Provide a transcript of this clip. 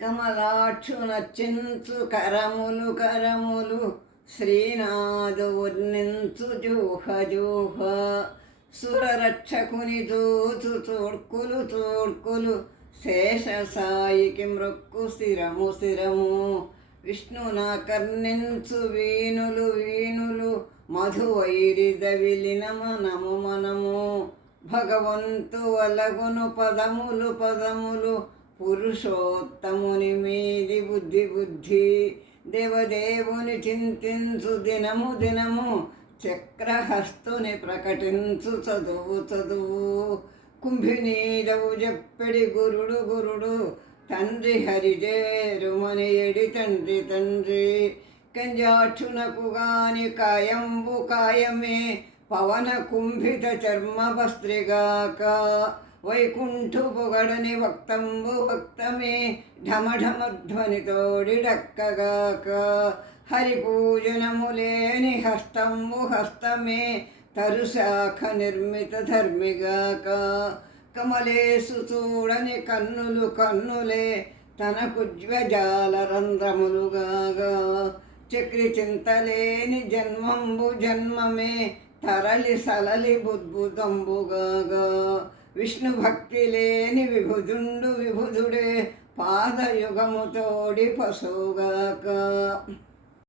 కమలాక్షు నచ్చించు కరములు కరములు శ్రీనాథు వర్ణించు జోహ జోహ. సురరక్షకుని దూచు తోడ్కులు తోడ్కులు శేష సాయికి మృక్కు స్థిరము స్థిరము. విష్ణునా కర్ణించు వీణులు వీణులు మధువైరిద విలినమ నము మనము. భగవంతు వలగును పదములు పదములు పురుషోత్తముని మీది బుద్ధి బుద్ధి. దేవదేవుని చింతించు దినము దినము చక్రహస్తుని ప్రకటించు చదువు చదువు. కుంభినీదవు చెప్పిడి గురుడు గురుడు తండ్రి హరిజేరుమని ఎడి తండ్రి తండ్రి. కంజాక్షునకు గాని కాయంబు కాయమే పవన కుంభిత చర్మవస్త్రిగాక వైకుంఠు పొగడని వక్తంబు వక్తమే ఢమఢమధ్వనితోడిడక్కగాక డక్కగాక హరి పూజనము లేని హస్తంబు హస్తమే తరుశాఖ నిర్మిత ధర్మిగాక కమలేసు చూడని కన్నులు కన్నులే తనకు జ్వజాల రంధ్రములుగాగా చక్రి చింతలేని జన్మంబు జన్మమే తరలి సలలి బుద్భుతంబుగాగా విష్ణు భక్తి లేని విభుజుండు విభుజుడే పాదయుగముతోడి పశుగాక